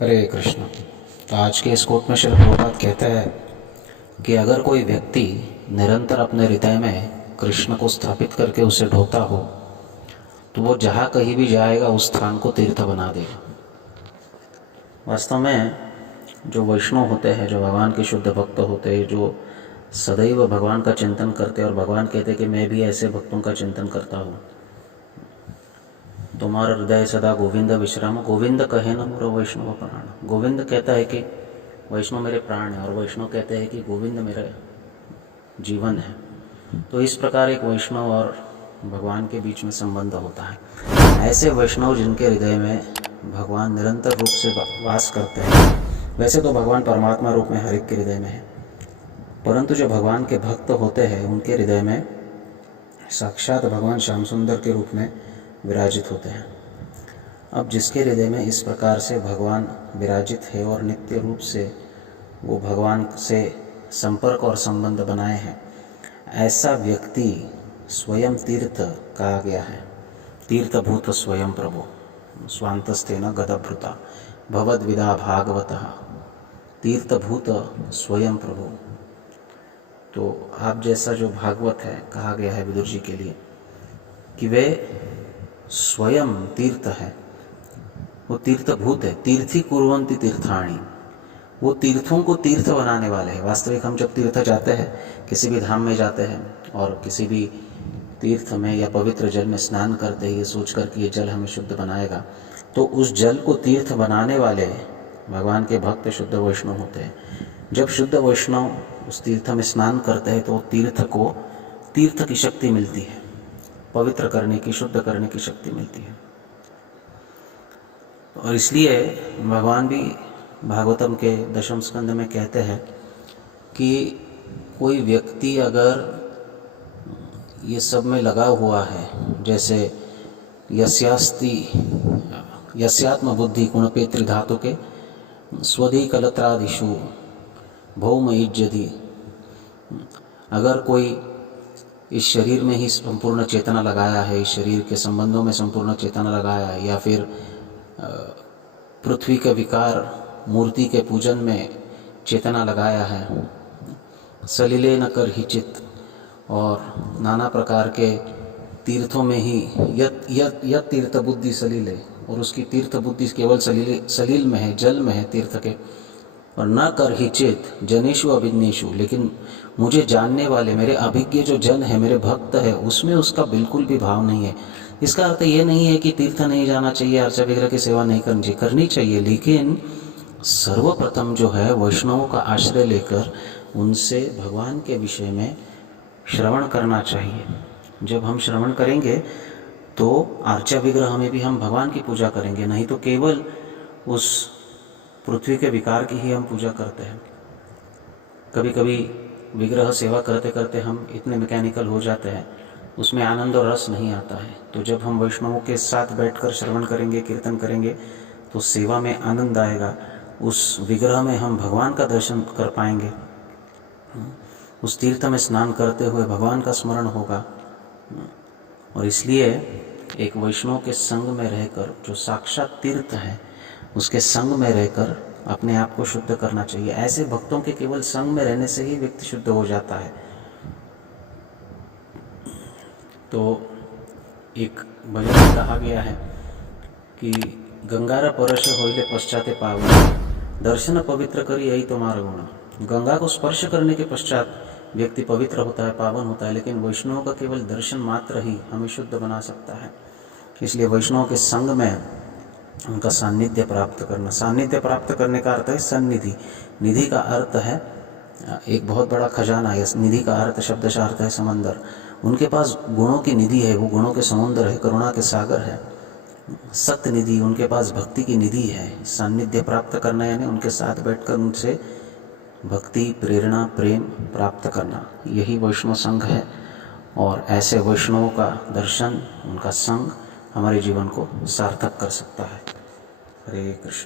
हरे कृष्ण। तो आज के इस कोट में श्री प्रभुपाद कहते हैं कि अगर कोई व्यक्ति निरंतर अपने हृदय में कृष्ण को स्थापित करके उसे ढोता हो तो वो जहाँ कहीं भी जाएगा उस स्थान को तीर्थ बना देगा। वास्तव में जो वैष्णव होते हैं, जो भगवान के शुद्ध भक्त होते हैं, जो सदैव भगवान का चिंतन करते हैं, और भगवान कहते हैं कि मैं भी ऐसे भक्तों का चिंतन करता हूँ। तुम्हारा हृदय सदा गोविंद विश्राम, गोविंद कहे न मोर वैष्णव प्राण। गोविंद कहता है कि वैष्णव मेरे प्राण है, और वैष्णव कहते हैं कि गोविंद मेरा जीवन है। तो इस प्रकार एक वैष्णव और भगवान के बीच में संबंध होता है। ऐसे वैष्णव जिनके हृदय में भगवान निरंतर रूप से वास करते हैं। वैसे तो भगवान परमात्मा रूप में हर एक के हृदय में है, परंतु जो भगवान के भक्त होते हैं उनके हृदय में साक्षात भगवान श्याम सुंदर के रूप में विराजित होते हैं। अब जिसके हृदय में इस प्रकार से भगवान विराजित है और नित्य रूप से वो भगवान से संपर्क और संबंध बनाए हैं, ऐसा व्यक्ति स्वयं तीर्थ कहा गया है। तीर्थभूत स्वयं प्रभु स्वांतस्तेन गदभृता भवद्विदा भागवतः। तीर्थभूत स्वयं प्रभु। तो आप जैसा जो भागवत है, कहा गया है विदुर जी के लिए कि वे स्वयं तीर्थ है, वो तीर्थभूत है। तीर्थी कुर्वन्ति तीर्थाणी, वो तीर्थों को तीर्थ बनाने वाले हैं। वास्तविक हम जब तीर्थ जाते हैं, किसी भी धाम में जाते हैं और किसी भी तीर्थ में या पवित्र जल में स्नान करते हैं ये सोच कर कि ये जल हमें शुद्ध बनाएगा, तो उस जल को तीर्थ बनाने वाले भगवान के भक्त शुद्ध वैष्णव होते हैं। जब शुद्ध वैष्णव उस तीर्थ में स्नान करते हैं तो तीर्थ को तीर्थ की शक्ति मिलती है, पवित्र करने की, शुद्ध करने की शक्ति मिलती है। और इसलिए भगवान भी भागवतम के दशम स्कंद में कहते हैं कि कोई व्यक्ति अगर ये सब में लगा हुआ है, जैसे यस्यात्म बुद्धि गुणपेत्र धातु के स्वधि कलत्रादिषु भौम इज्जति, अगर कोई इस शरीर में ही संपूर्ण चेतना लगाया है, इस शरीर के संबंधों में संपूर्ण चेतना लगाया है, या फिर पृथ्वी के विकार मूर्ति के पूजन में चेतना लगाया है, सलिले न कर हिचित, और नाना प्रकार के तीर्थों में ही यत तीर्थ बुद्धि सलीले, और उसकी तीर्थ बुद्धि केवल सलील में है, जल में है तीर्थ के, और न कर हिचित जनेशु अभिज्ञेशु, लेकिन मुझे जानने वाले मेरे अभिज्ञ जो जन है, मेरे भक्त है, उसमें उसका बिल्कुल भी भाव नहीं है। इसका अर्थ ये नहीं है कि तीर्थ नहीं जाना चाहिए, अर्चा विग्रह की सेवा नहीं करनी चाहिए, लेकिन सर्वप्रथम जो है वैष्णवों का आश्रय लेकर उनसे भगवान के विषय में श्रवण करना चाहिए। जब हम श्रवण करेंगे तो अर्चा विग्रह में भी हम भगवान की पूजा करेंगे, नहीं तो केवल उस पृथ्वी के विकार की ही हम पूजा करते हैं। कभी कभी विग्रह सेवा करते करते हम इतने मैकेनिकल हो जाते हैं, उसमें आनंद और रस नहीं आता है। तो जब हम वैष्णवों के साथ बैठकर श्रवण करेंगे, कीर्तन करेंगे, तो सेवा में आनंद आएगा, उस विग्रह में हम भगवान का दर्शन कर पाएंगे, उस तीर्थ में स्नान करते हुए भगवान का स्मरण होगा। और इसलिए एक वैष्णव के संग में रहकर, जो साक्षात तीर्थ है, उसके संग में रहकर अपने आप को शुद्ध करना चाहिए। ऐसे भक्तों के केवल संग में रहने से ही व्यक्ति शुद्ध हो जाता है। तो एक भजन में कहा गया है कि गंगारा परश होइले पश्चाते पावन, दर्शन पवित्र करी यही तुम्हारा गुण। गंगा को स्पर्श करने के पश्चात व्यक्ति पवित्र होता है, पावन होता है, लेकिन वैष्णव का केवल दर्शन मात्र ही हमें शुद्ध बना सकता है। इसलिए वैष्णव के संग में उनका सान्निध्य प्राप्त करना। सान्निध्य प्राप्त करने का अर्थ है सन्निधि। निधि का अर्थ है एक बहुत बड़ा खजाना है, निधि का अर्थ शब्दशः अर्थ है समंदर। उनके पास गुणों की निधि है, वो गुणों के समुद्र है, करुणा के सागर है, सत्य निधि, उनके पास भक्ति की निधि है। सान्निध्य प्राप्त करना यानी उनके साथ बैठकर उनसे भक्ति, प्रेरणा, प्रेम प्राप्त करना, यही वैष्णव संघ है। और ऐसे वैष्णवों का दर्शन, उनका संग हमारे जीवन को सार्थक कर सकता है। हरे कृष्ण।